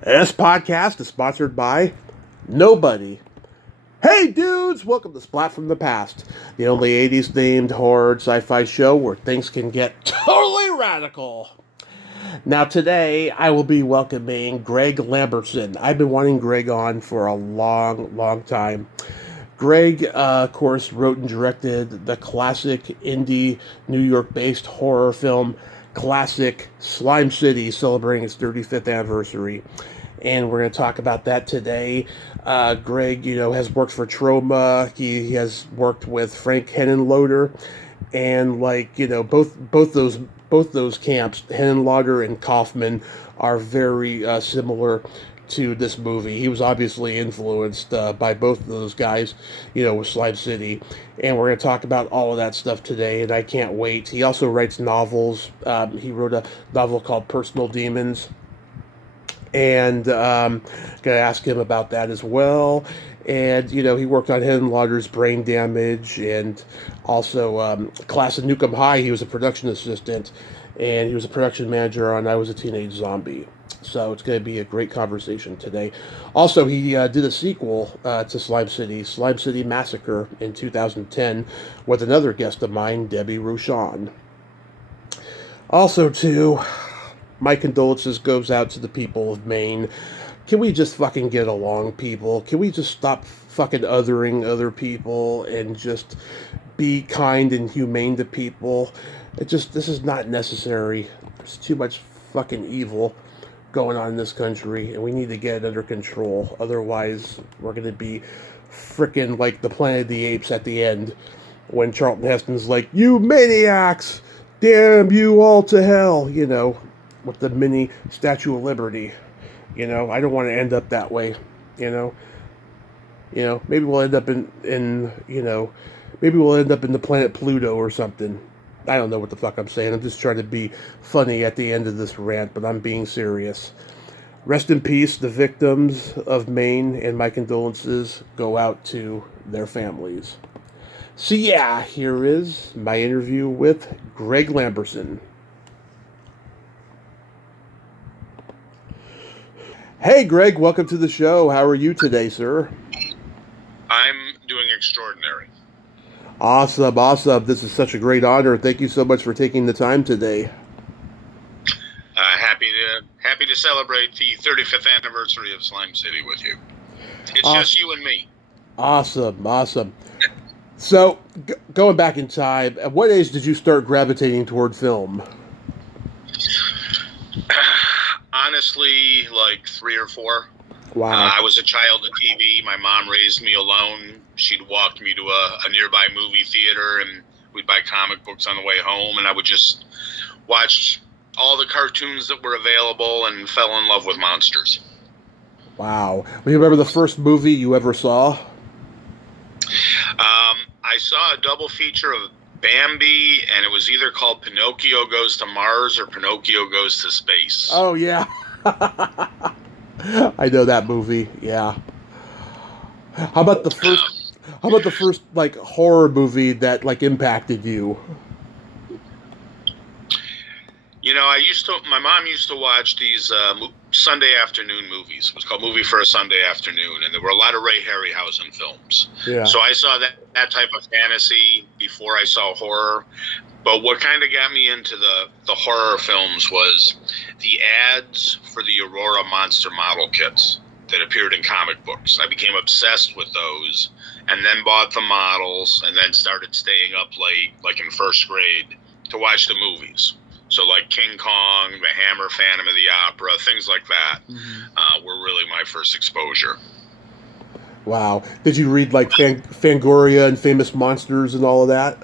This podcast is sponsored by nobody. Hey dudes, welcome to Splat from the Past, the only 80s themed horror sci-fi show where things can get totally radical. Now today I will be welcoming Greg Lamberson. I've been wanting Greg on for a long time. Greg, of course, wrote and directed the classic indie New York-based horror film classic Slime City, celebrating its 35th anniversary. And we're going to talk about that today. Greg, has worked for Troma. He has worked with Frank Henenlotter, and both those camps, Henenlotter and Kaufman, are very similar to this movie. He was obviously influenced by both of those guys, with Slime City. And we're going to talk about all of that stuff today, and I can't wait. He also writes novels. He wrote a novel called Personal Demons, and going to ask him about that as well. And, he worked on Henenlotter's Brain Damage, and also Class of Nukem High. He was a production assistant, and he was a production manager on I Was a Teenage Zombie. So it's going to be a great conversation today. Also, he did a sequel to Slime City Massacre, in 2010, with another guest of mine, Debbie Rochon. Also, too, my condolences goes out to the people of Maine. Can we just fucking get along, people? Can we just stop fucking othering other people and just be kind and humane to people? This is not necessary. There's too much fucking evil going on in this country, and we need to get it under control. Otherwise, we're going to be frickin' like the Planet of the Apes at the end, when Charlton Heston's like, "You maniacs! Damn you all to hell!" With the mini Statue of Liberty. I don't want to end up that way. Maybe we'll end up maybe we'll end up in the planet Pluto or something. I don't know what the fuck I'm saying. I'm just trying to be funny at the end of this rant, but I'm being serious. Rest in peace, the victims of Maine, and my condolences go out to their families. So yeah, here is my interview with Greg Lamberson. Hey Greg, welcome to the show. How are you today, sir? I'm doing extraordinary. Awesome. This is such a great honor. Thank you so much for taking the time today. Happy to celebrate the 35th anniversary of Slime City with you. It's just you and me. Awesome. So, going back in time, at what age did you start gravitating toward film? Honestly, like 3 or 4. Wow. I was a child of TV. My mom raised me alone. She'd walk me to a nearby movie theater, and we'd buy comic books on the way home, and I would just watch all the cartoons that were available and fell in love with monsters. Wow. Do you remember the first movie you ever saw? I saw a double feature of Bambi, and it was either called Pinocchio Goes to Mars or Pinocchio Goes to Space. Oh, yeah. I know that movie, yeah. How about the first like horror movie that like impacted you? My mom used to watch these Sunday afternoon movies. It was called Movie for a Sunday Afternoon, and there were a lot of Ray Harryhausen films. Yeah. So I saw that type of fantasy before I saw horror. But what kind of got me into the horror films was the ads for the Aurora Monster model kits that appeared in comic books. I became obsessed with those, and then bought the models, and then started staying up late, like in first grade, to watch the movies. So like King Kong, the Hammer, Phantom of the Opera, things like that were really my first exposure. Wow. Did you read like Fangoria and Famous Monsters and all of that?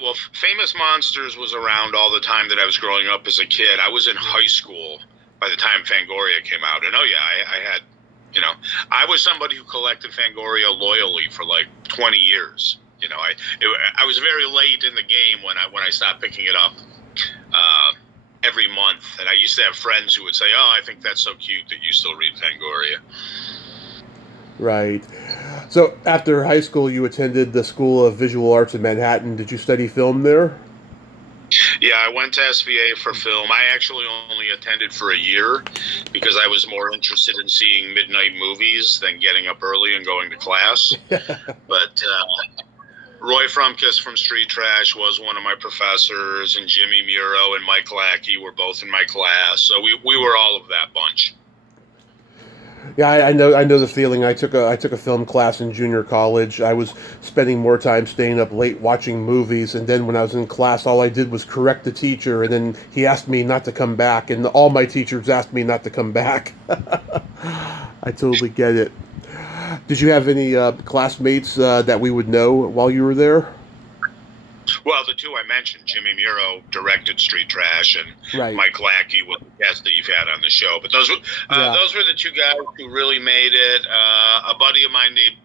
Well, Famous Monsters was around all the time that I was growing up as a kid. I was in high school by the time Fangoria came out. And I had, I was somebody who collected Fangoria loyally for like 20 years. I was very late in the game when I stopped picking it up every month. And I used to have friends who would say, "Oh, I think that's so cute that you still read Fangoria." Right. So after high school, you attended the School of Visual Arts in Manhattan. Did you study film there? Yeah, I went to SVA for film. I actually only attended for a year because I was more interested in seeing midnight movies than getting up early and going to class. But Roy Frumkes from Street Trash was one of my professors, and Jimmy Muro and Mike Lackey were both in my class. So we were all of that bunch. Yeah, I know the feeling. I took a film class in junior college. I was spending more time staying up late watching movies, and then when I was in class, all I did was correct the teacher, and then he asked me not to come back, and all my teachers asked me not to come back. I totally get it. Did you have any classmates that we would know while you were there? Well, the two I mentioned, Jimmy Muro directed Street Trash, and Right. Mike Lackey was the guest that you've had on the show. But Yeah. those were the two guys who really made it. A buddy of mine named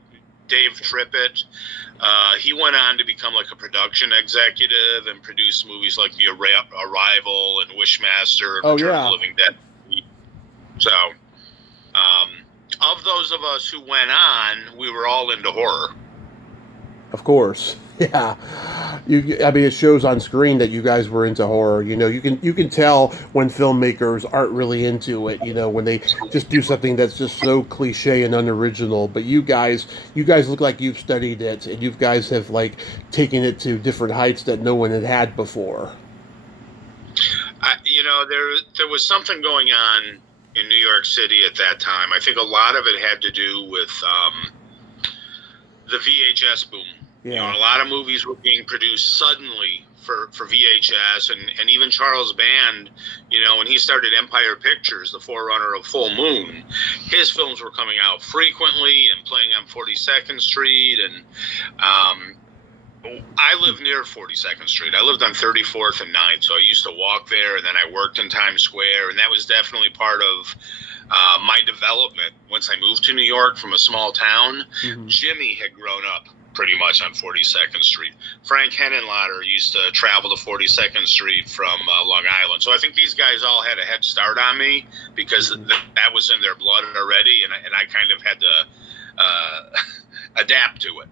Dave Trippett. He went on to become like a production executive and produce movies like The Arrival and Wishmaster and Oh Return yeah. of the Living Dead. So, of those of us who went on, we were all into horror. Of course. Yeah. I mean, it shows on screen that you guys were into horror. You can tell when filmmakers aren't really into it. When they just do something that's just so cliche and unoriginal. But you guys look like you've studied it, and you guys have like taken it to different heights that no one had before. There was something going on in New York City at that time. I think a lot of it had to do with the VHS boom. Yeah. A lot of movies were being produced suddenly for VHS, and even Charles Band, when he started Empire Pictures, the forerunner of Full Moon, his films were coming out frequently and playing on 42nd Street, and I live near 42nd Street. I lived on 34th and 9th, so I used to walk there, and then I worked in Times Square, and that was definitely part of my development. Once I moved to New York from a small town, Jimmy had grown up pretty much on 42nd Street. Frank Henenlotter used to travel to 42nd Street from Long Island. So I think these guys all had a head start on me because that was in their blood already, and I kind of had to adapt to it.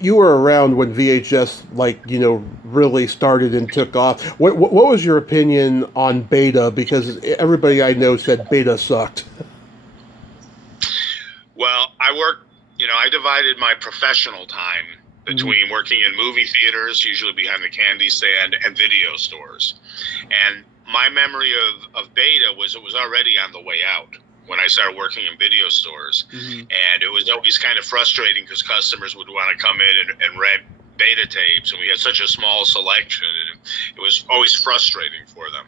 You were around when VHS really started and took off. What was your opinion on Beta? Because everybody I know said Beta sucked. Well, I divided my professional time between working in movie theaters, usually behind the candy stand, and video stores. And my memory of Beta was it was already on the way out when I started working in video stores. And it was always kind of frustrating because customers would want to come in and rent Beta tapes, and we had such a small selection, and it was always frustrating for them.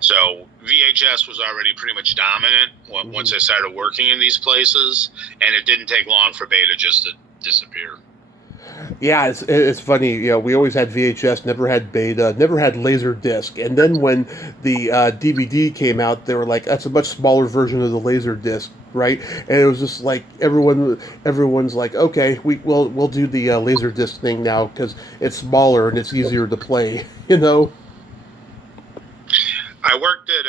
So VHS was already pretty much dominant once I started working in these places, and it didn't take long for Beta just to disappear. Yeah, it's funny. We always had VHS, never had Beta, never had Laserdisc. And then when the DVD came out, they were like, "That's a much smaller version of the Laserdisc, right?" And it was just like everyone's like, "Okay, we'll do the Laserdisc thing now because it's smaller and it's easier to play." I worked at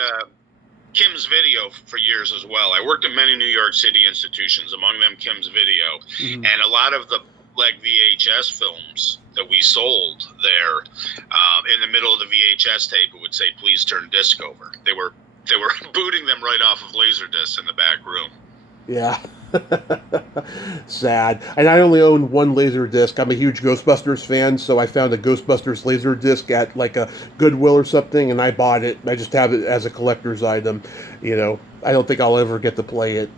Kim's Video for years as well. I worked at many New York City institutions, among them Kim's Video, and a lot of the VHS films that we sold there, in the middle of the VHS tape, it would say, "Please turn disc over." They were booting them right off of Laserdisc in the back room. Yeah. Sad. And I only own one Laserdisc. I'm a huge Ghostbusters fan, so I found a Ghostbusters Laserdisc at like a Goodwill or something, and I bought it. I just have it as a collector's item. I don't think I'll ever get to play it.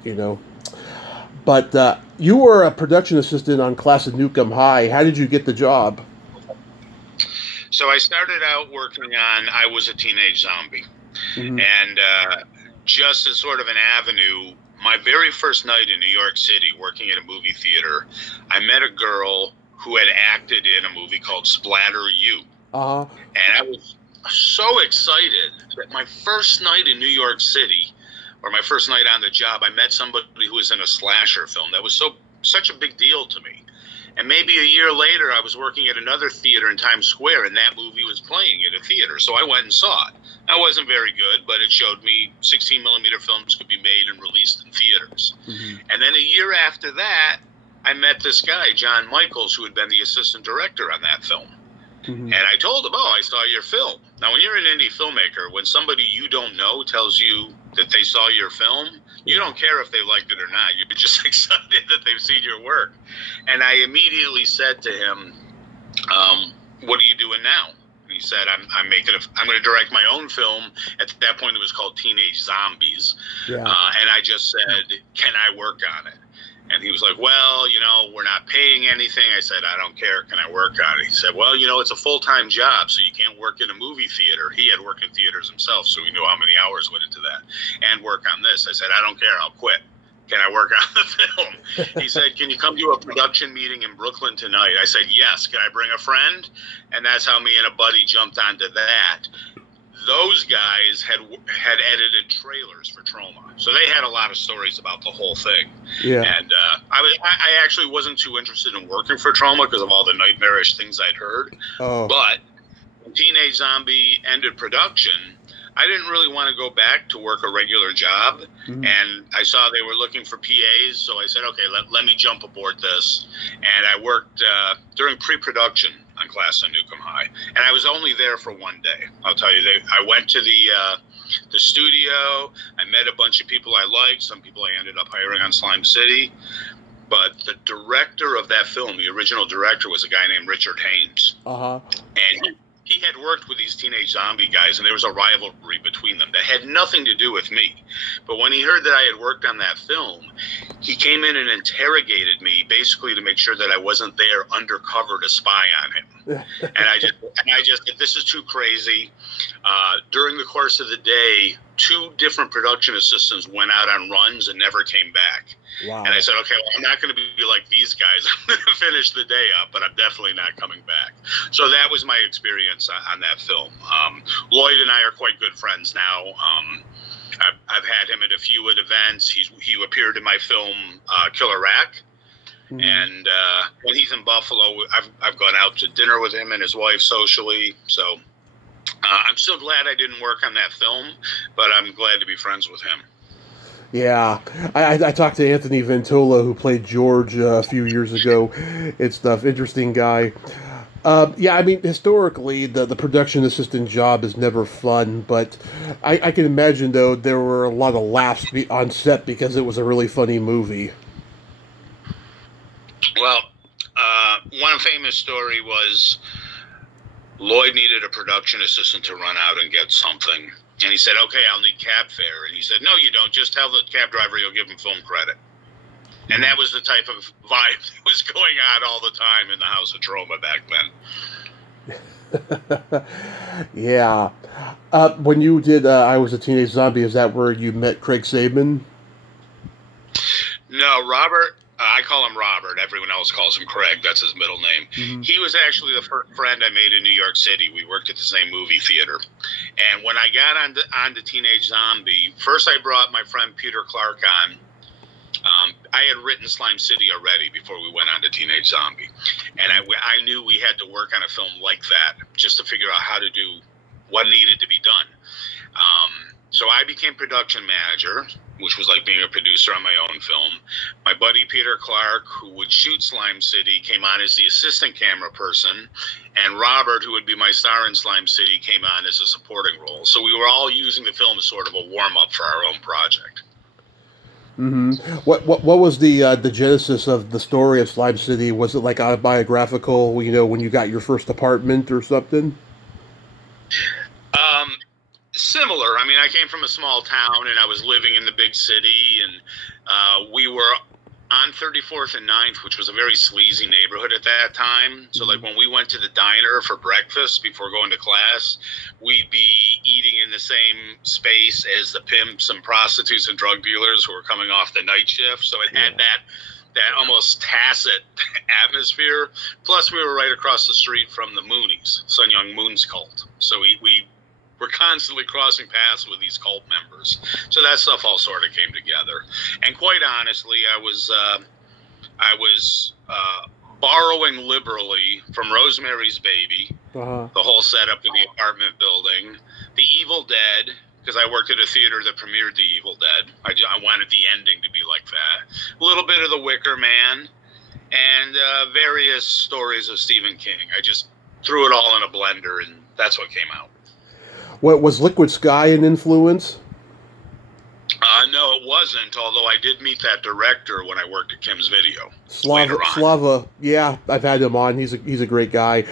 But you were a production assistant on Class of Newcomb High. How did you get the job? So I started out working on I Was a Teenage Zombie. And just as sort of an avenue, my very first night in New York City working at a movie theater, I met a girl who had acted in a movie called Splatter You. And I was so excited that my first night in New York City, or my first night on the job, I met somebody who was in a slasher film. That was such a big deal to me. And maybe a year later, I was working at another theater in Times Square, and that movie was playing at a theater. So I went and saw it. That wasn't very good, but it showed me 16-millimeter films could be made and released in theaters. And then a year after that, I met this guy, John Michaels, who had been the assistant director on that film. Mm-hmm. And I told him, I saw your film. Now, when you're an indie filmmaker, when somebody you don't know tells you that they saw your film, you don't care if they liked it or not. You're just excited that they've seen your work. And I immediately said to him, what are you doing now? And he said, I'm going to direct my own film. At that point, it was called Teenage Zombies. Yeah. And I just said, can I work on it? And he was like, well, we're not paying anything. I said, I don't care. Can I work on it? He said, well, it's a full-time job, so you can't work in a movie theater. He had worked in theaters himself, so he knew how many hours went into that. And work on this. I said, I don't care. I'll quit. Can I work on the film? He said, can you come to a production meeting in Brooklyn tonight? I said, yes. Can I bring a friend? And that's how me and a buddy jumped onto that. Those guys had edited trailers for Troma, so they had a lot of stories about the whole thing. Yeah. And I actually wasn't too interested in working for Troma because of all the nightmarish things I'd heard. Oh. But when Teenage Zombie ended production, I didn't really want to go back to work a regular job. Mm-hmm. And I saw they were looking for PAs, so I said, okay, let me jump aboard this. And I worked during pre-production on Class of Newcomb High, and I was only there for one day. I'll tell you, I went to the studio. I met a bunch of people I liked. Some people I ended up hiring on Slime City. But the director of that film, the original director, was a guy named Richard Haynes. Uh-huh. And he had worked with these Teenage Zombie guys, and there was a rivalry between them that had nothing to do with me. But when he heard that I had worked on that film, he came in and interrogated me, basically to make sure that I wasn't there undercover to spy on him. And I just said, this is too crazy. During the course of the day, 2 different production assistants went out on runs and never came back. Wow. And I said, okay, well, I'm not going to be like these guys. I'm going to finish the day up, but I'm definitely not coming back. So that was my experience on that film. Lloyd and I are quite good friends now. I've had him at a few events. He appeared in my film Killer Rack. Mm-hmm. And when he's in Buffalo, I've gone out to dinner with him and his wife socially. So I'm still glad I didn't work on that film, but I'm glad to be friends with him. Yeah, I talked to Anthony Ventola, who played George a few years ago and stuff. Interesting guy. Yeah, I mean, historically, the production assistant job is never fun, but I can imagine, though, there were a lot of laughs on set because it was a really funny movie. Well, one famous story was Lloyd needed a production assistant to run out and get something. And he said, okay, I'll need cab fare. And he said, no, you don't. Just tell the cab driver you'll give him film credit. And that was the type of vibe that was going on all the time in the House of Troma back then. Yeah. When you did I Was a Teenage Zombie, is that where you met Craig Saban? No, Robert. I call him Robert. Everyone else calls him Craig. That's his middle name. Mm-hmm. He was actually the first friend I made in New York City. We worked at the same movie theater. And when I got on to Teenage Zombie, first I brought my friend Peter Clark on. I had written Slime City already before we went on to Teenage Zombie. And I knew we had to work on a film like that just to figure out how to do what needed to be done. So I became production manager, which was like being a producer on my own film. My buddy Peter Clark, who would shoot Slime City, came on as the assistant camera person. And Robert, who would be my star in Slime City, came on as a supporting role. So we were all using the film as sort of a warm-up for our own project. Mm-hmm. What was the genesis of the story of Slime City? Was it like autobiographical, when you got your first apartment or something? Similar. I mean, I came from a small town and I was living in the big city, and we were on 34th and 9th, which was a very sleazy neighborhood at that time. So like when we went to the diner for breakfast before going to class, we'd be eating in the same space as the pimps and prostitutes and drug dealers who were coming off the night shift. So it had that almost tacit atmosphere. Plus we were right across the street from the Moonies, Sun Young Moon's cult. So we were constantly crossing paths with these cult members. So that stuff all sort of came together. And quite honestly, I was borrowing liberally from Rosemary's Baby, the whole setup of the apartment building, The Evil Dead, because I worked at a theater that premiered The Evil Dead. I wanted the ending to be like that. A little bit of The Wicker Man, and various stories of Stephen King. threw it all in a blender, and that's what came out. What was Liquid Sky an influence? No, it wasn't. Although I did meet that director when I worked at Kim's Video later on. Slava, yeah, I've had him on. He's a great guy.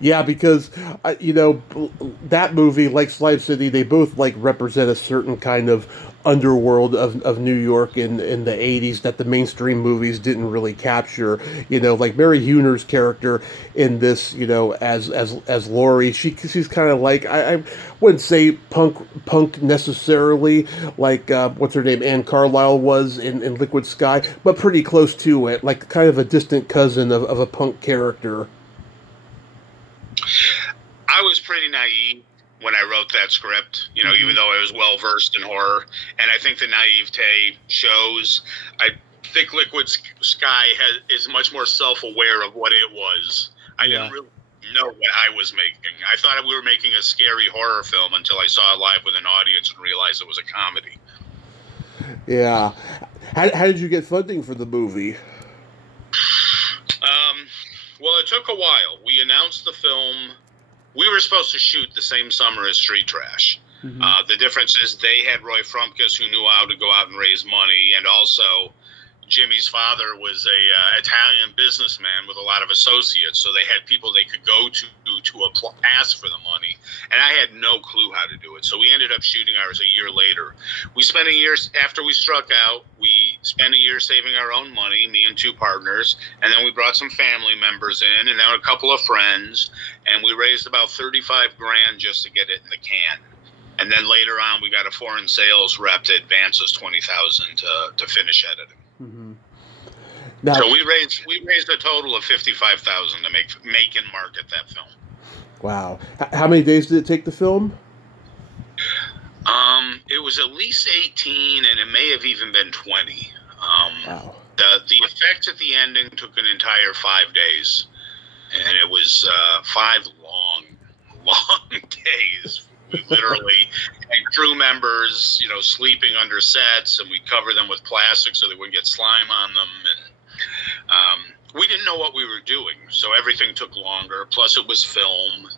Yeah, because that movie, like Slime City, they both like represent a certain kind of underworld of New York in the '80s that the mainstream movies didn't really capture. Like Mary Huner's character in this, as Laurie, she's kind of like I wouldn't say punk necessarily, like what's her name, Anne Carlisle was in Liquid Sky, but pretty close to it, like kind of a distant cousin of a punk character. I was pretty naive when I wrote that script, even though I was well versed in horror, and I think the naivete shows. I think Liquid Sky is much more self-aware of what it was. I didn't really know what I was making. I thought we were making a scary horror film until I saw it live with an audience and realized it was a comedy. Yeah. How did you get funding for the movie? Well, it took a while. We announced the film. We were supposed to shoot the same summer as Street Trash. Mm-hmm. The difference is they had Roy Frumkus, who knew how to go out and raise money, and also Jimmy's father was a Italian businessman with a lot of associates, so they had people they could go to ask for the money, and I had no clue how to do it. So we ended up shooting ours a year later. We spent a year after we struck out. We spent a year saving our own money, me and two partners, and then we brought some family members in, and then a couple of friends, and we raised about $35,000 just to get it in the can. And then later on, we got a foreign sales rep to advance us $20,000 to finish editing. Mm-hmm. Now, so we raised a total of $55,000 to make and market that film. Wow! How many days did it take to film? It was at least 18, and it may have even been 20. Wow! The effects at the ending took an entire 5 days, and it was 5 long days. We literally had crew members, sleeping under sets, and we cover them with plastic so they wouldn't get slime on them. And we didn't know what we were doing, so everything took longer. Plus, it was film.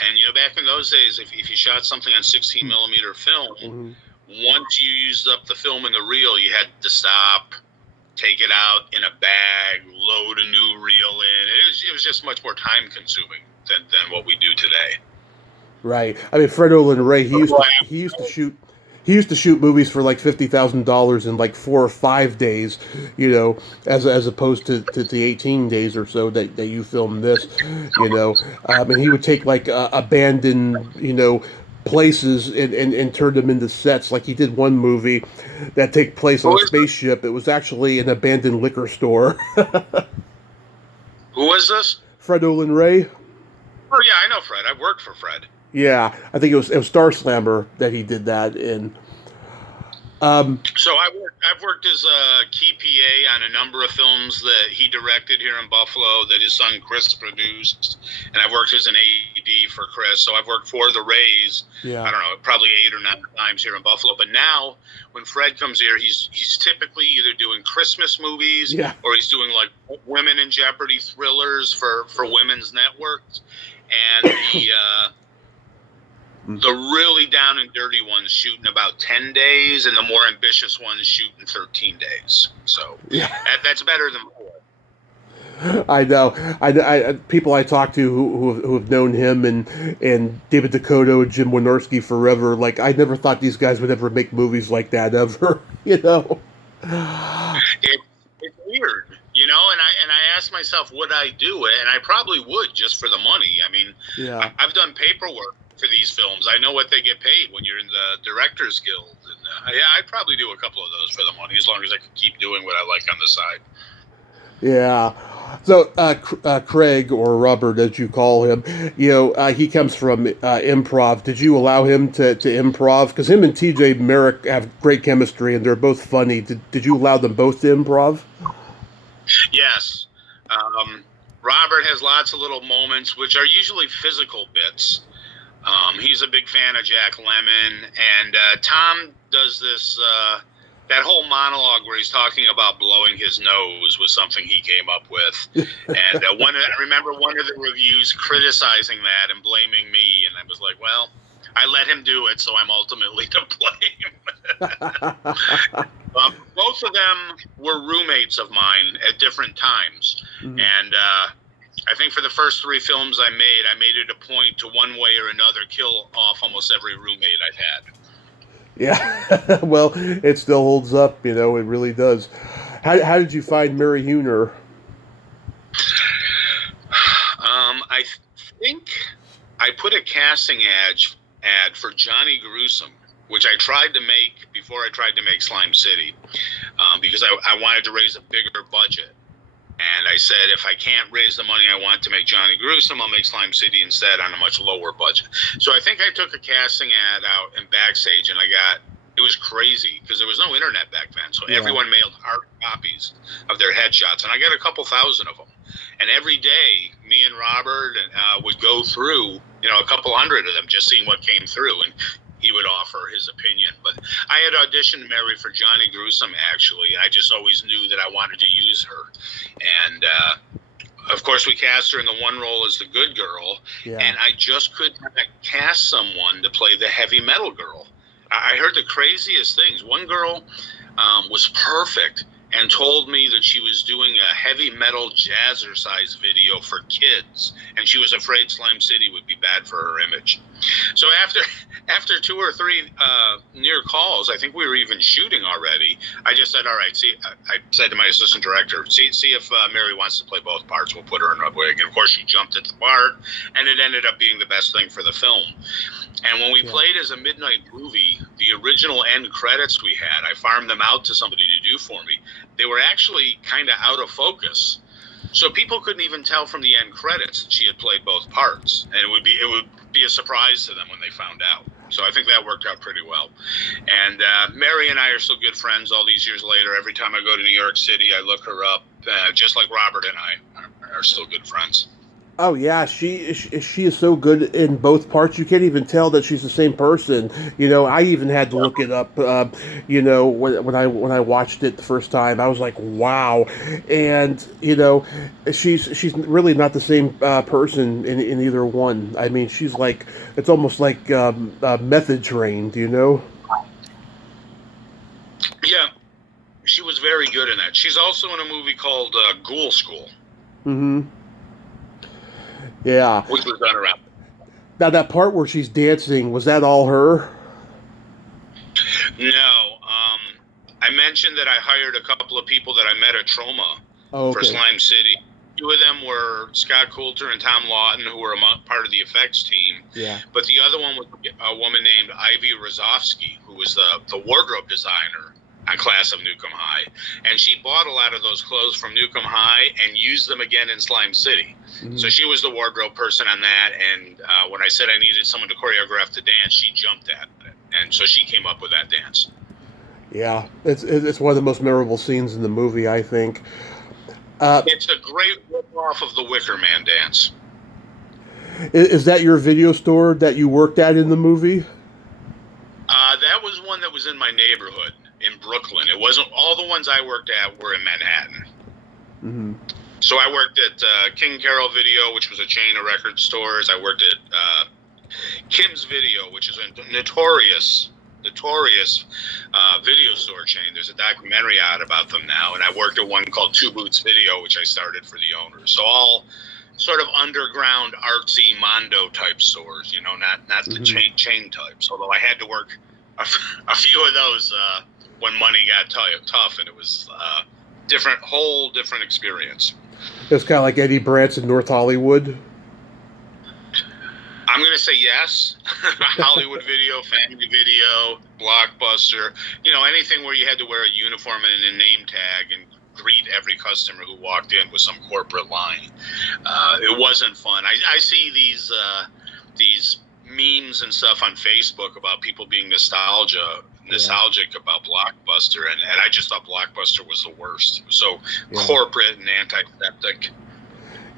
And back in those days, if you shot something on 16 millimeter film, mm-hmm. Once you used up the film in the reel, you had to stop, take it out in a bag, load a new reel in. It was just much more time consuming than what we do today. Right. I mean, Fred Olin Ray, he used to shoot movies for like $50,000 in like 4 or 5 days, as opposed to the 18 days or so that you filmed this, and he would take like abandoned, places and turn them into sets. Like he did one movie that take place on a spaceship. It was actually an abandoned liquor store. Who was this? Fred Olin Ray. Oh yeah, I know Fred. I've worked for Fred. Yeah, I think it was Star Slammer that he did that in. So I've worked as a key PA on a number of films that he directed here in Buffalo that his son Chris produced, and I've worked as an AD for Chris. So I've worked for the Rays. Yeah. I don't know, probably 8 or 9 times here in Buffalo. But now when Fred comes here, he's typically either doing Christmas movies, or he's doing like Women in Jeopardy thrillers for women's networks, and the really down and dirty ones shoot in about 10 days, and the more ambitious ones shoot in 13 days. So that's better than before. I know. I people I talk to who have known him and David Dakota and Jim Wynorski forever. Like I never thought these guys would ever make movies like that ever. It's weird. And I asked myself, would I do it? And I probably would just for the money. I mean, I've done paperwork for these films. I know what they get paid when you're in the Directors Guild. And, I'd probably do a couple of those for the money as long as I could keep doing what I like on the side. Yeah. So Craig, or Robert as you call him, he comes from improv. Did you allow him to improv? Because him and TJ Merrick have great chemistry and they're both funny. Did you allow them both to improv? Yes. Robert has lots of little moments, which are usually physical bits. He's a big fan of Jack Lemmon, and Tom does this that whole monologue where he's talking about blowing his nose was something he came up with. And I remember one of the reviews criticizing that and blaming me, and I was like, well, I let him do it, so I'm ultimately to blame. Both of them were roommates of mine at different times. Mm-hmm. And I think for the first 3 films I made it a point to one way or another kill off almost every roommate I've had. Yeah, well, it still holds up, it really does. How did you find Mary Huner? I think I put a casting ad for Johnny Gruesome, which I tried to make before I tried to make Slime City, because I wanted to raise a bigger budget. And I said, if I can't raise the money I want to make Johnny Gruesome, I'll make Slime City instead on a much lower budget. So I think I took a casting ad out in Backstage, and it was crazy because there was no internet back then. So everyone mailed hard copies of their headshots, and I got a couple thousand of them. And every day, me and Robert would go through, a couple hundred of them, just seeing what came through. And he would offer his opinion. But I had auditioned Mary for Johnny Gruesome, actually. I just always knew that I wanted to use her. And, of course, we cast her in the one role as the good girl. Yeah. And I just could not cast someone to play the heavy metal girl. I heard the craziest things. One girl was perfect and told me that she was doing a heavy metal jazzercise video for kids, and she was afraid Slime City would be bad for her image. So after 2 or 3 near calls, I think we were even shooting already. I just said, all right, I said to my assistant director, see if Mary wants to play both parts. We'll put her in a wig. And of course, she jumped at the part, and it ended up being the best thing for the film. And when we played as a midnight movie, the original end credits we had, I farmed them out to somebody to do for me. They were actually kind of out of focus. So people couldn't even tell from the end credits that she had played both parts. And it would be a surprise to them when they found out. So I think that worked out pretty well. And Mary and I are still good friends all these years later. Every time I go to New York City, I look her up, just like Robert and I are still good friends. Oh yeah, she is so good in both parts. You can't even tell that she's the same person. I even had to look it up. When I watched it the first time, I was like, wow. And she's really not the same person in either one. I mean, she's like, it's almost like method trained. Yeah, she was very good in that. She's also in a movie called Ghoul School. Mm-hmm. Yeah. Which was done around. Now, that part where she's dancing, was that all her? No. I mentioned that I hired a couple of people that I met at Troma for Slime City. 2 of them were Scott Coulter and Tom Lawton, who were part of the effects team. Yeah. But the other one was a woman named Ivy Rozovsky, who was the wardrobe designer on Class of Newcomb High. And she bought a lot of those clothes from Newcomb High and used them again in Slime City. Mm-hmm. So she was the wardrobe person on that. And when I said I needed someone to choreograph the dance, she jumped at it. And so she came up with that dance. Yeah, it's one of the most memorable scenes in the movie, I think. It's a great rip-off of the Wicker Man dance. Is that your video store that you worked at in the movie? That was one that was in my neighborhood in Brooklyn. It wasn't all the ones I worked at were in Manhattan. Mm-hmm. So I worked at King Carroll Video, which was a chain of record stores. I worked at Kim's Video, which is a notorious video store chain. There's a documentary out about them now, and I worked at one called Two Boots Video, which I started for the owners. So all sort of underground, artsy Mondo type stores, not the chain types. Although I had to work a few of those when money got tough, and it was whole different experience. It's kind of like Eddie Brandt's in North Hollywood. I'm going to say yes. Hollywood Video, Family Video, Blockbuster, anything where you had to wear a uniform and a name tag and greet every customer who walked in with some corporate line. It wasn't fun. I see these memes and stuff on Facebook about people being nostalgic about Blockbuster, and I just thought Blockbuster was the worst. It was so corporate and antiseptic.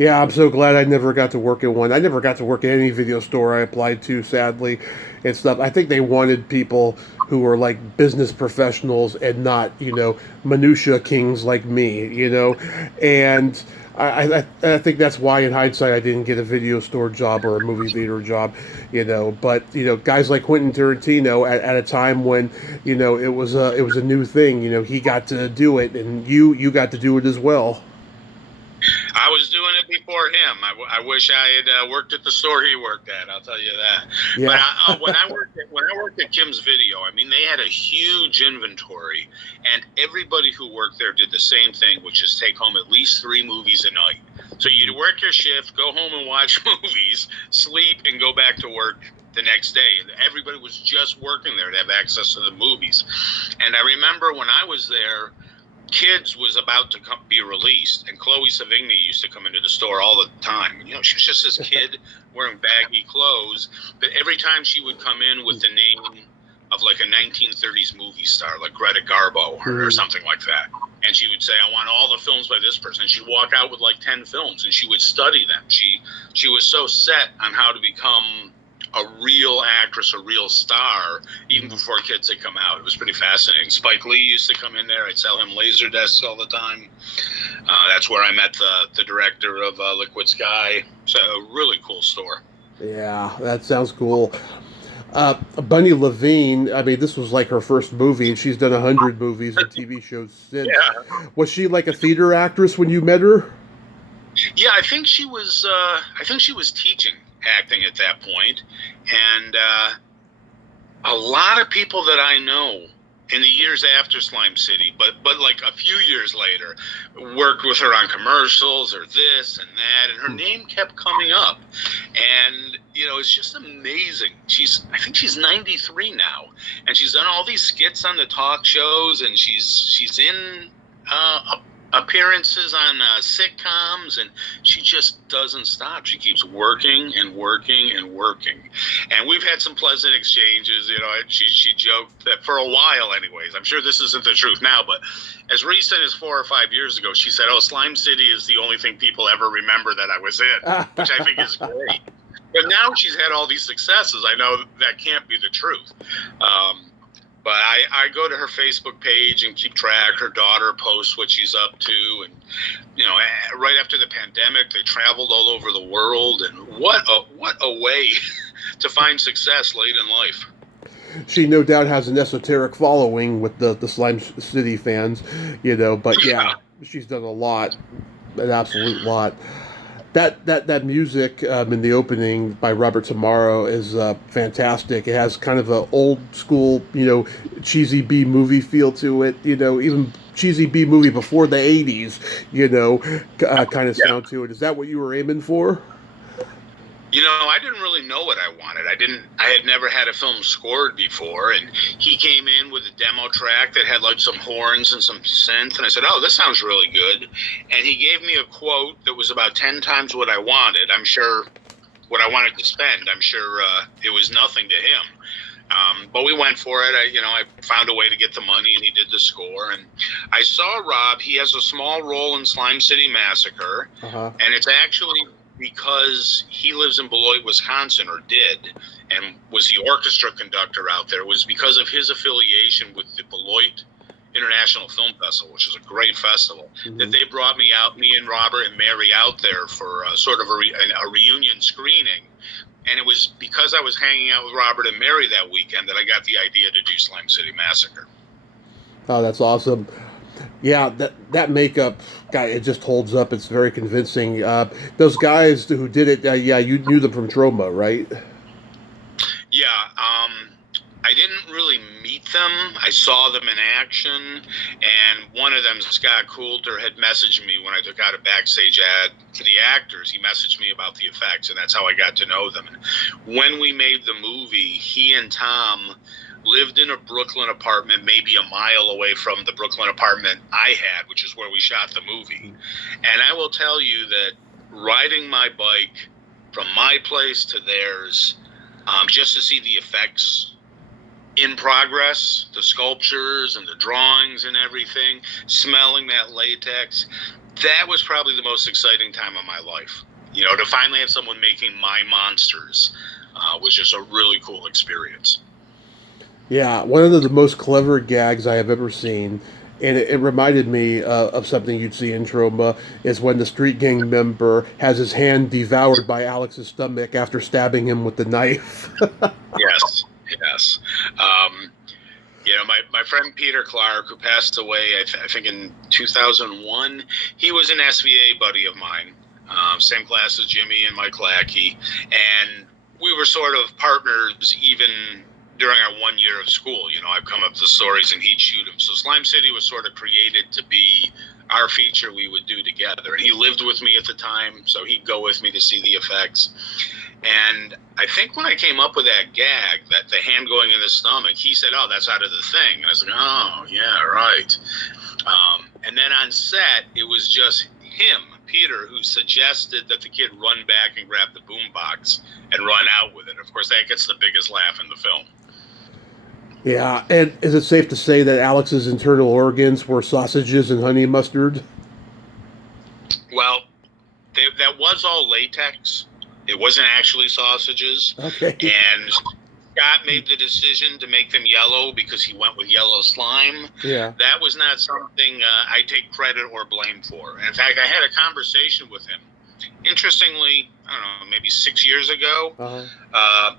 Yeah, I'm so glad I never got to work in one. I never got to work at any video store I applied to, sadly, and stuff. I think they wanted people who were like business professionals and not, minutia kings like me, and I think that's why, in hindsight, I didn't get a video store job or a movie theater job, But guys like Quentin Tarantino at a time when it was a new thing, he got to do it, and you got to do it as well. I was doing it before him. I wish I had worked at the store he worked at. I'll tell you that. But Yeah. when I worked at Kim's Video, I mean, they had a huge inventory, and everybody who worked there did the same thing, which is take home at least 3 movies a night. So you'd work your shift, go home and watch movies, sleep, and go back to work the next day. And everybody was just working there to have access to the movies. And I remember when I was there, Kids was about to be released, and Chloe Savigny used to come into the store all the time. She was just this kid wearing baggy clothes, but every time she would come in with the name of like a 1930s movie star, like Greta Garbo or something like that, and she would say, "I want all the films by this person." And she'd walk out with like 10 films, and she would study them. She was so set on how to become a real actress, a real star, even before Kids had come out. It was pretty fascinating. Spike Lee used to come in there. I'd sell him laser discs all the time. That's where I met the director of Liquid Sky. So a really cool store. Yeah, that sounds cool. Bunny Levine, I mean, this was like her first movie, and she's done 100 movies and TV shows since. Yeah, Was she like a theater actress when you met her? yeah. I think she was. I think she was teaching acting at that point, and a lot of people that I know in the years after Slime City, but like a few years later, worked with her on commercials or this and that, and her name kept coming up. And it's just amazing. I think she's 93 now, and she's done all these skits on the talk shows, and she's in appearances on sitcoms, and she just doesn't stop. She keeps working and working and working, and we've had some pleasant exchanges. She joked that for a while, anyways. I'm sure this isn't the truth now, but as recent as 4 or 5 years ago, she said, "Oh, Slime City is the only thing people ever remember that I was in," which I think is great. But now she's had all these successes. I know that can't be the truth. But I go to her Facebook page and keep track. Her daughter posts what she's up to. And, right after the pandemic, they traveled all over the world. And what a way to find success late in life. She no doubt has an esoteric following with the Slime City fans, but yeah, she's done a lot, an absolute lot. That music in the opening by Robert Tomorrow is fantastic. It has kind of a old school, cheesy B movie feel to it. Even cheesy B movie before the '80s. Kind of sound to it. Is that what you were aiming for? I didn't really know what I wanted. I had never had a film scored before, and he came in with a demo track that had like some horns and some synth, and I said, "Oh, this sounds really good." And he gave me a quote that was about 10 times what I wanted. I'm sure what I wanted to spend. I'm sure it was nothing to him. But we went for it. I found a way to get the money, and he did the score. And I saw Rob. He has a small role in Slime City Massacre, and it's actually because he lives in Beloit, Wisconsin, or did, and was the orchestra conductor out there. It was because of his affiliation with the Beloit International Film Festival, which is a great festival, that they brought me and Robert and Mary out there for sort of a reunion screening. And it was because I was hanging out with Robert and Mary that weekend that I got the idea to do Slime City Massacre. Oh, that's awesome. Yeah, that makeup guy, it just holds up. It's very convincing. Those guys who did it, yeah, you knew them from Troma, right? Yeah, I didn't really meet them. I saw them in action, and one of them, Scott Coulter, had messaged me when I took out a backstage ad to the actors. He messaged me about the effects, and that's how I got to know them. And when we made the movie, he and Tom lived in a Brooklyn apartment, maybe a mile away from the Brooklyn apartment I had, which is where we shot the movie. And I will tell you that riding my bike from my place to theirs, just to see the effects in progress, the sculptures and the drawings and everything, smelling that latex. That was probably the most exciting time of my life. To finally have someone making my monsters was just a really cool experience. Yeah, one of the most clever gags I have ever seen, and it reminded me of something you'd see in Troma, is when the street gang member has his hand devoured by Alex's stomach after stabbing him with the knife. Yes, yes. My friend Peter Clark, who passed away, I think in 2001, he was an SVA buddy of mine, same class as Jimmy and Mike Lackey, and we were sort of partners even during our 1 year of school. I'd come up with the stories and he'd shoot them. So Slime City was sort of created to be our feature we would do together. And he lived with me at the time, so he'd go with me to see the effects. And I think when I came up with that gag, that the hand going in the stomach, he said, "Oh, that's out of the thing." And I was like, "Oh, yeah, right." And then on set, it was just him, Peter, who suggested that the kid run back and grab the boombox and run out with it. Of course, that gets the biggest laugh in the film. Yeah, and is it safe to say that Alex's internal organs were sausages and honey mustard? Well, that was all latex. It wasn't actually sausages. Okay. And Scott made the decision to make them yellow because he went with yellow slime. Yeah. That was not something I take credit or blame for. In fact, I had a conversation with him. Interestingly, I don't know, maybe 6 years ago. Uh-huh.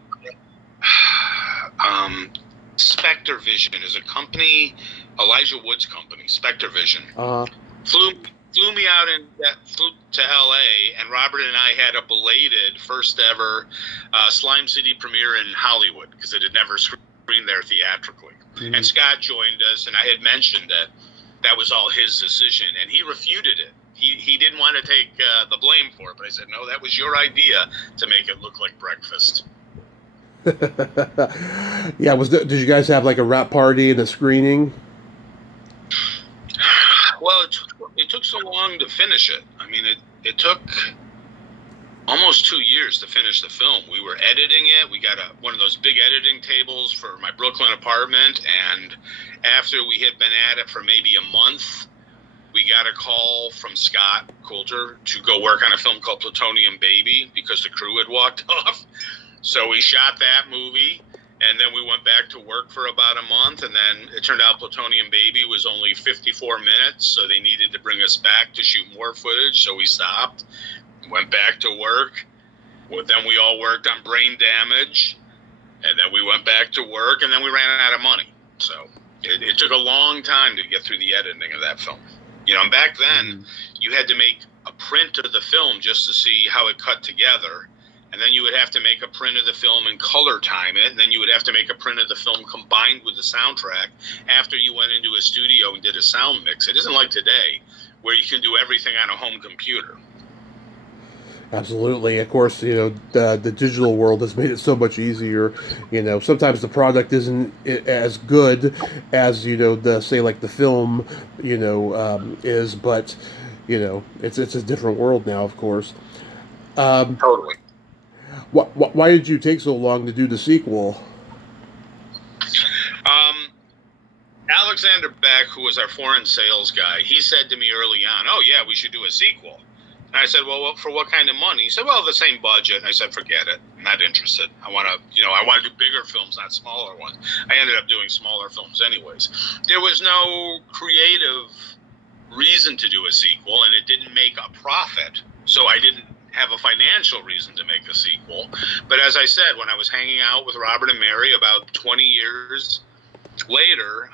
Spectre Vision is a company, Elijah Wood's company, Spectre Vision. Flew me out flew to LA, and Robert and I had a belated first ever Slime City premiere in Hollywood because it had never screened there theatrically. Mm-hmm. And Scott joined us, and I had mentioned that was all his decision, and he refuted it. He didn't want to take the blame for it, but I said, "No, that was your idea to make it look like breakfast." Yeah, did you guys have like a wrap party and a screening? Well, it took so long to finish it. I mean, it took almost 2 years to finish the film. We were editing it. We got one of those big editing tables for my Brooklyn apartment, and after we had been at it for maybe a month, we got a call from Scott Coulter to go work on a film called Plutonium Baby because the crew had walked off. So we shot that movie, and then we went back to work for about a month, and then it turned out Plutonium Baby was only 54 minutes, so they needed to bring us back to shoot more footage, so we stopped, went back to work. Well, then we all worked on Brain Damage, and then we went back to work, and then we ran out of money. So it took a long time to get through the editing of that film. And back then, you had to make a print of the film just to see how it cut together. And then you would have to make a print of the film and color time it. And then you would have to make a print of the film combined with the soundtrack after you went into a studio and did a sound mix. It isn't like today where you can do everything on a home computer. Absolutely. Of course, the digital world has made it so much easier. Sometimes the product isn't as good as, the film, is, but, it's a different world now, of course. Totally. Why did you take so long to do the sequel? Alexander Beck, who was our foreign sales guy, he said to me early on, "Oh, yeah, we should do a sequel." And I said, well, for what kind of money? He said, "Well, the same budget." And I said, "Forget it. I'm not interested. I want to do bigger films, not smaller ones." I ended up doing smaller films anyways. There was no creative reason to do a sequel, and it didn't make a profit. So I didn't have a financial reason to make a sequel. But as I said, when I was hanging out with Robert and Mary about 20 years later,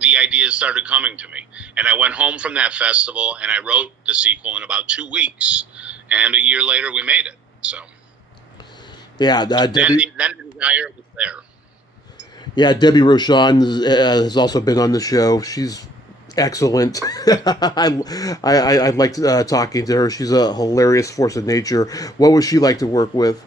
the ideas started coming to me. And I went home from that festival and I wrote the sequel in about 2 weeks. And a year later, we made it. So, yeah, then the desire was there. Yeah, Debbie Rochon has also been on the show. She's excellent. I liked talking to her. She's a hilarious force of nature. What would she like to work with?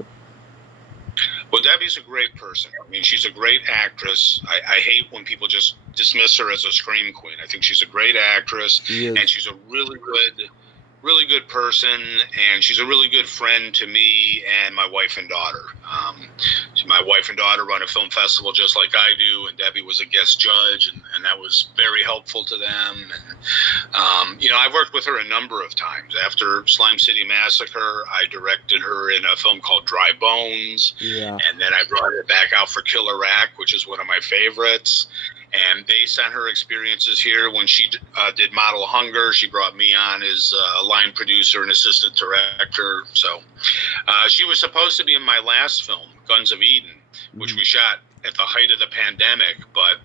Well, Debbie's a great person. I mean, she's a great actress. I hate when people just dismiss her as a scream queen. I think she's a great actress, and she's a really good person, and she's a really good friend to me and my wife and daughter. my wife and daughter run a film festival just like I do, and Debbie was a guest judge, and that was very helpful to them. And, I've worked with her a number of times. After Slime City Massacre, I directed her in a film called Dry Bones, and then I brought her back out for Killer Rack, which is one of my favorites. And based on her experiences here, when she did Model Hunger, she brought me on as line producer and assistant director. So she was supposed to be in my last film, Guns of Eden, which we shot at the height of the pandemic. But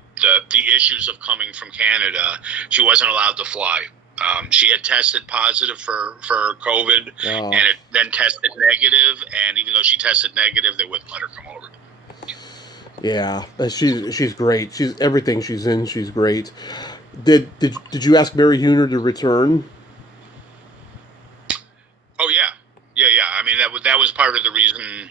the issues of coming from Canada, she wasn't allowed to fly. She had tested positive for COVID, and it then tested negative. And even though she tested negative, they wouldn't let her come over. Yeah, she's great. She's everything she's in. She's great. Did you ask Mary Huner to return? Oh yeah. I mean that was part of the reason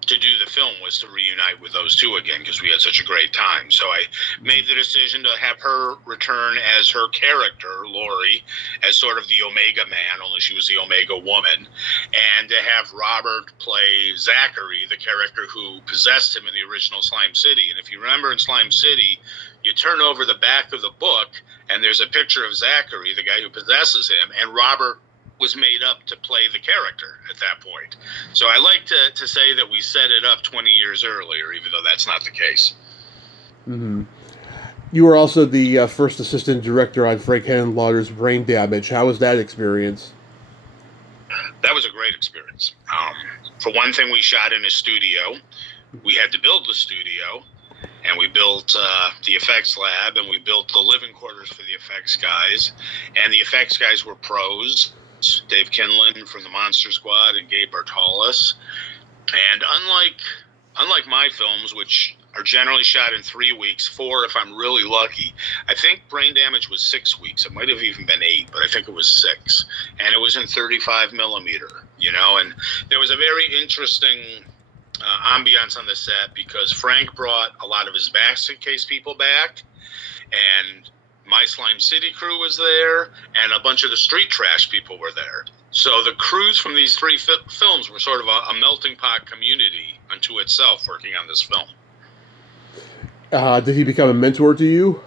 to do the film, was to reunite with those two again, because we had such a great time. So I made the decision to have her return as her character, Lori, as sort of the Omega Man, only she was the Omega Woman, and to have Robert play Zachary, the character who possessed him in the original Slime City. And if you remember in Slime City, you turn over the back of the book, and there's a picture of Zachary, the guy who possesses him, and Robert was made up to play the character at that point. So I like to say that we set it up 20 years earlier, even though that's not the case. Mm-hmm. You were also the first assistant director on Frank Henenlotter's Brain Damage. How was that experience? That was a great experience. For one thing, we shot in a studio. We had to build the studio, and we built the effects lab, and we built the living quarters for the effects guys. And the effects guys were pros. Dave Kinlan from the Monster Squad and Gabe Bartalis. And unlike my films, which are generally shot in 3 weeks, 4 if I'm really lucky, I think Brain Damage was 6 weeks. It might have even been 8, but I think it was 6. And it was in 35 millimeter, and there was a very interesting ambiance on the set, because Frank brought a lot of his basket case people back, and my Slime City crew was there, and a bunch of the street trash people were there. So the crews from these 3 films were sort of a melting pot community unto itself working on this film. Did he become a mentor to you?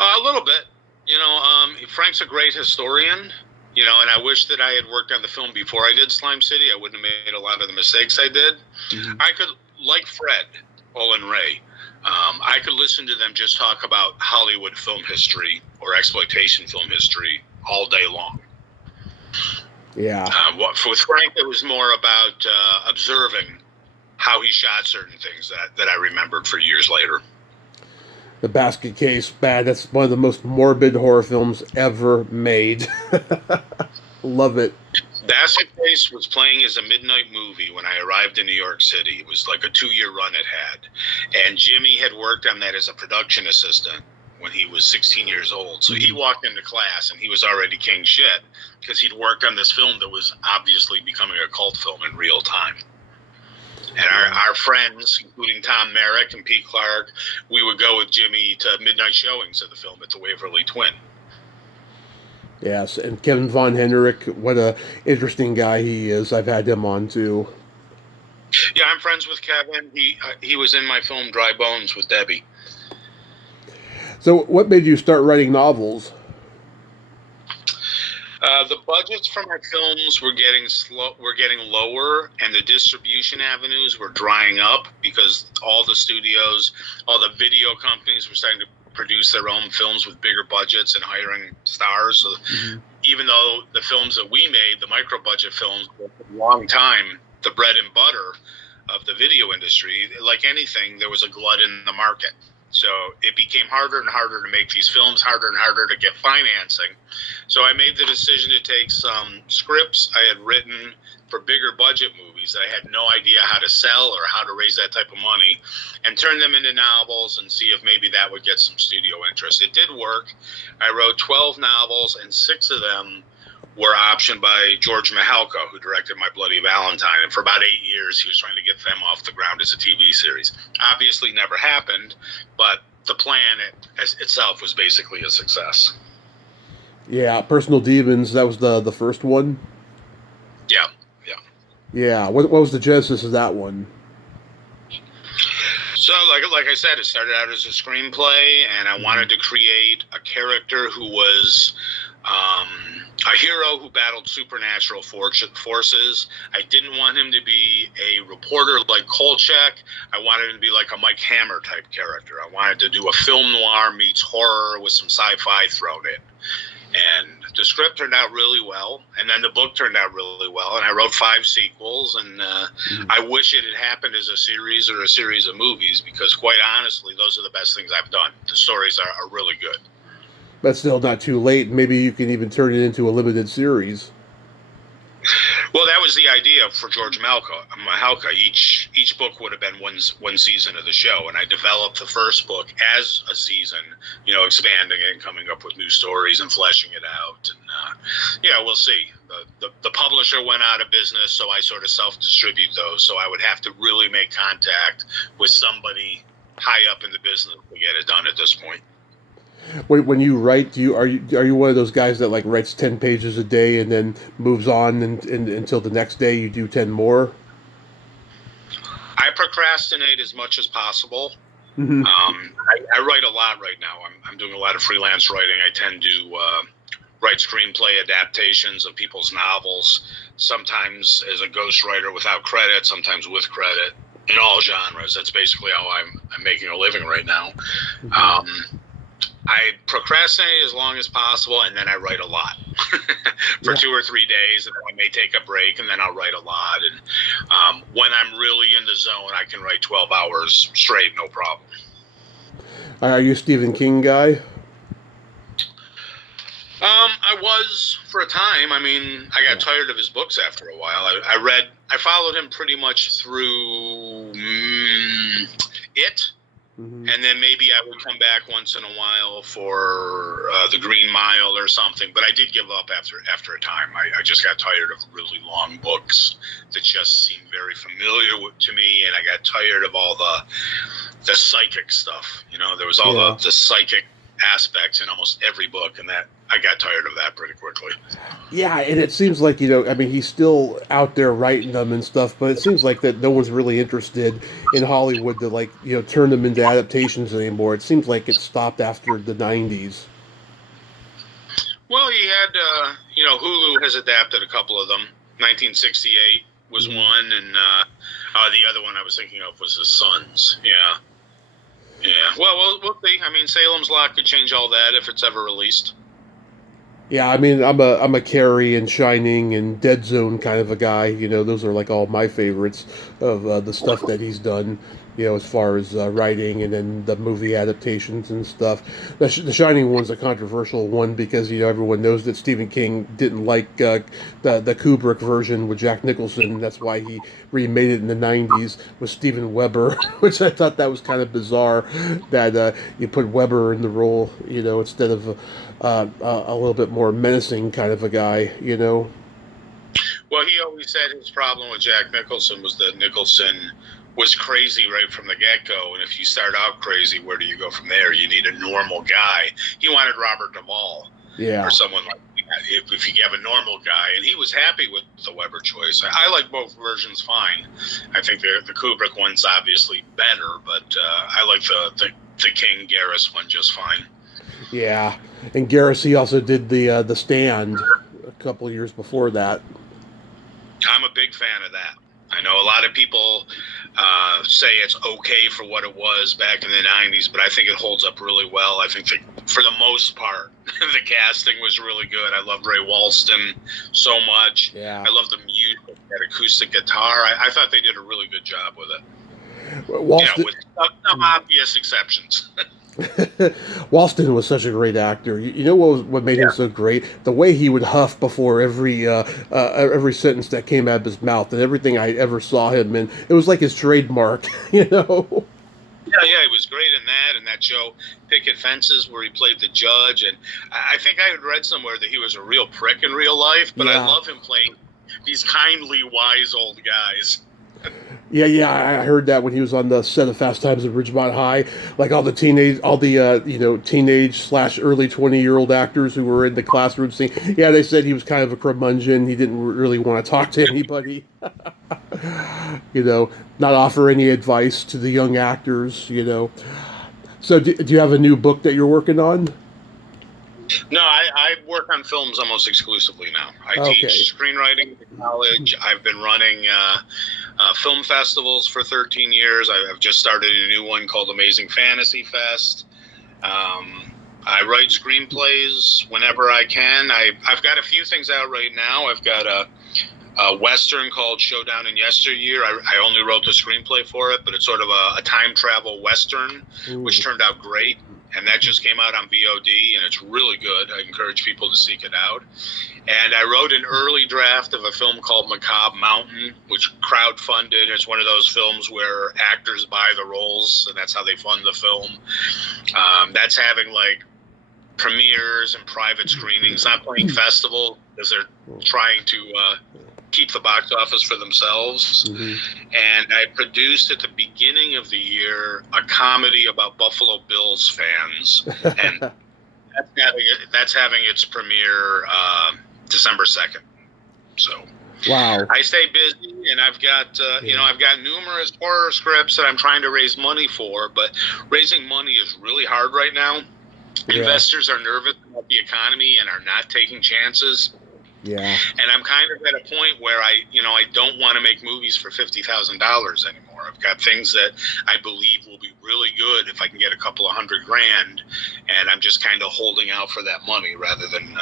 A little bit. Frank's a great historian, and I wish that I had worked on the film before I did Slime City. I wouldn't have made a lot of the mistakes I did. Mm-hmm. I could, like Fred, Olin Ray, I could listen to them just talk about Hollywood film history or exploitation film history all day long. Yeah. With Frank, it was more about observing how he shot certain things that I remembered for years later. The Basket Case, that's one of the most morbid horror films ever made. Love it. Basket Case was playing as a midnight movie when I arrived in New York City. It was like a 2-year run it had. And Jimmy had worked on that as a production assistant when he was 16 years old. So he walked into class and he was already king shit, because he'd worked on this film that was obviously becoming a cult film in real time. And our friends, including Tom Merrick and Pete Clark, we would go with Jimmy to midnight showings of the film at the Waverly Twin. Yes, and Kevin Von Henrik, what a interesting guy he is. I've had him on too. Yeah, I'm friends with Kevin. He was in my film Dry Bones with Debbie. So what made you start writing novels? The budgets for my films were getting lower, and the distribution avenues were drying up, because all the studios, all the video companies were starting to produce their own films with bigger budgets and hiring stars. So even though the films that we made, the micro budget films, for a long time, the bread and butter of the video industry, like anything, there was a glut in the market. So it became harder and harder to make these films, harder and harder to get financing. So I made the decision to take some scripts I had written for bigger budget movies that I had no idea how to sell or how to raise that type of money, and turn them into novels and see if maybe that would get some studio interest. It did work. I wrote 12 novels, and 6 of them were optioned by George Mihalko, who directed My Bloody Valentine. And for about 8 years, he was trying to get them off the ground as a TV series. Obviously never happened, but the plan itself was basically a success. Yeah, Personal Demons, that was the first one? Yeah. Yeah, what was the genesis of that one? So, like I said, it started out as a screenplay, and I wanted to create a character who was a hero who battled supernatural forces. I didn't want him to be a reporter like Kolchak. I wanted him to be like a Mike Hammer type character. I wanted to do a film noir meets horror with some sci-fi thrown in. And the script turned out really well, and then the book turned out really well, and I wrote 5 sequels, and I wish it had happened as a series or a series of movies, because quite honestly, those are the best things I've done. The stories are really good. But still not too late. Maybe you can even turn it into a limited series. Well, that was the idea for George Mahalka. Each book would have been one season of the show, and I developed the first book as a season, expanding it and coming up with new stories and fleshing it out. And we'll see. The publisher went out of business, so I sort of self-distribute those. So I would have to really make contact with somebody high up in the business to get it done at this point. When you write, are you one of those guys that like writes 10 pages a day and then moves on and until the next day you do 10 more? I procrastinate as much as possible. Mm-hmm. I write a lot right now. I'm doing a lot of freelance writing. I tend to write screenplay adaptations of people's novels, sometimes as a ghostwriter without credit, sometimes with credit, in all genres. That's basically how I'm making a living right now. Mm-hmm. I procrastinate as long as possible, and then I write a lot for 2 or 3 days, and I may take a break, and then I'll write a lot. And when I'm really in the zone, I can write 12 hours straight, no problem. Are you a Stephen King guy? I was for a time. I mean, I got tired of his books after a while. I followed him pretty much through It. Mm-hmm. And then maybe I would come back once in a while for The Green Mile or something. But I did give up after a time. I just got tired of really long books that just seemed very familiar to me. And I got tired of all the psychic stuff. There was all the psychic aspects in almost every book. And that I got tired of that pretty quickly. Yeah, and it seems like, he's still out there writing them and stuff, but it seems like that no one's really interested in Hollywood to, turn them into adaptations anymore. It seems like it stopped after the 90s. Well, he had, Hulu has adapted a couple of them. 1968 was one, and the other one I was thinking of was His Sons. Yeah. Well, we'll see. I mean, Salem's Lot could change all that if it's ever released. Yeah, I mean, I'm a Carrie and Shining and Dead Zone kind of a guy. Those are like all my favorites of the stuff that he's done. As far as writing and then the movie adaptations and stuff. The Shining one's a controversial one because everyone knows that Stephen King didn't like the Kubrick version with Jack Nicholson. That's why he remade it in the 90s with Steven Weber, which I thought that was kind of bizarre that you put Weber in the role, instead of a little bit more menacing kind of a guy, Well, he always said his problem with Jack Nicholson was that Nicholson was crazy right from the get-go, and if you start out crazy, where do you go from there? You need a normal guy. He wanted Robert Duvall or someone like that, if you have a normal guy, and he was happy with the Weber choice. I like both versions fine. I think the Kubrick one's obviously better, but I like the King Garris one just fine. Yeah, and Garris, he also did the Stand a couple of years before that. I'm a big fan of that. I know a lot of people say it's okay for what it was back in the 90s, but I think it holds up really well. I think for the most part, the casting was really good. I loved Ray Walston so much. Yeah. I loved the music, that acoustic guitar. I thought they did a really good job with it. Walston, with some obvious exceptions. Walston was such a great actor. You know what made him so great? The way he would huff before every sentence that came out of his mouth, and everything I ever saw him in, it was like his trademark. Yeah, he was great in that, and that show Picket Fences where he played the judge. And I think I had read somewhere that he was a real prick in real life, but I love him playing these kindly, wise old guys. Yeah, I heard that when he was on the set of Fast Times at Ridgemont High, like all the teenage slash early 20-year-old actors who were in the classroom scene. Yeah, they said he was kind of a curmudgeon. He didn't really want to talk to anybody. you know, Not offer any advice to the young actors. So, do you have a new book that you're working on? No, I work on films almost exclusively now. I Okay. teach screenwriting at college. I've been running film festivals for 13 years. I've just started a new one called Amazing Fantasy Fest. I write screenplays whenever I can. I've got a few things out right now. I've got a Western called Showdown in Yesteryear. I only wrote the screenplay for it, but it's sort of a time travel Western, which turned out great. And that just came out on VOD, and it's really good. I encourage people to seek it out. And I wrote an early draft of a film called Macabre Mountain, which crowdfunded. It's one of those films where actors buy the roles, and that's how they fund the film. That's having like premieres and private screenings, not playing festivals because they're trying to keep the box office for themselves. And I produced at the beginning of the year a comedy about Buffalo Bills fans, and that's having its premiere December 2nd. So wow, I stay busy, and I've got I've got numerous horror scripts that I'm trying to raise money for, but raising money is really hard right now. Investors are nervous about the economy and are not taking chances. Yeah. And I'm kind of at a point where I don't want to make movies for $50,000 anymore. I've got things that I believe will be really good if I can get a couple of $100,000, and I'm just kind of holding out for that money rather than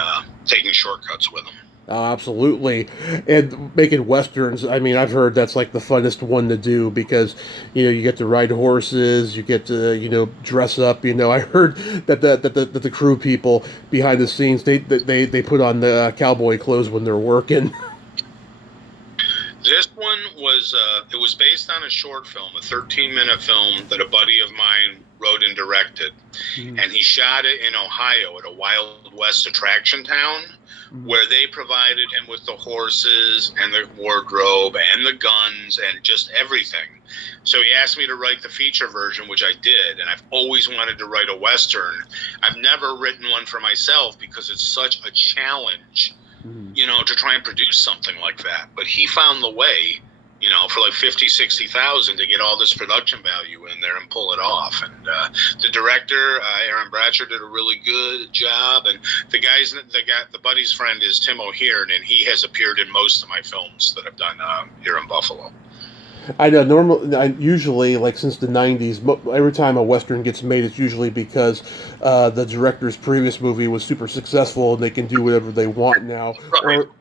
taking shortcuts with them. Absolutely. And making westerns, I mean, I've heard that's like the funnest one to do because, you get to ride horses, you get to, dress up. I heard that the crew people behind the scenes, they put on the cowboy clothes when they're working. This one it was based on a short film, a 13-minute film that a buddy of mine wrote and directed. And he shot it in Ohio at a Wild West attraction town where they provided him with the horses and the wardrobe and the guns and just everything. So he asked me to write the feature version, which I did, and I've always wanted to write a Western. I've never written one for myself because it's such a challenge, to try and produce something like that. But he found the way, for like 50, 60,000 to get all this production value in there and pull it off. And the director, Aaron Bratcher, did a really good job. And the buddy's friend is Tim O'Hearn, and he has appeared in most of my films that I've done here in Buffalo. I know. Usually, like since the '90s, every time a Western gets made, it's usually because the director's previous movie was super successful and they can do whatever they want now,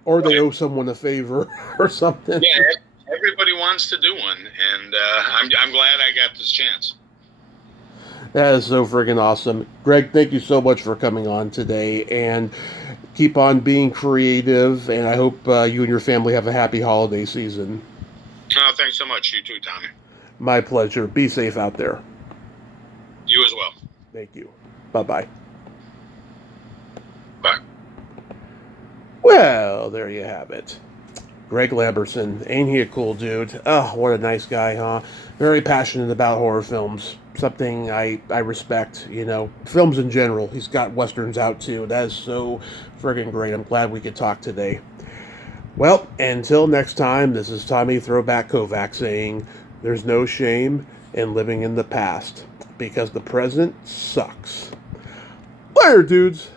or they owe someone a favor or something. Yeah, everybody wants to do one, and I'm glad I got this chance. That is so friggin' awesome. Greg, thank you so much for coming on today, and keep on being creative, and I hope you and your family have a happy holiday season. Oh, thanks so much. You too, Tommy. My pleasure. Be safe out there. You as well. Thank you. Bye-bye. Bye. Well, there you have it. Greg Lamberson. Ain't he a cool dude? Oh, what a nice guy, huh? Very passionate about horror films. Something I respect, Films in general. He's got Westerns out, too. That is so friggin' great. I'm glad we could talk today. Well, until next time, this is Tommy Throwback Kovac saying, there's no shame in living in the past, because the present sucks. Later, dudes!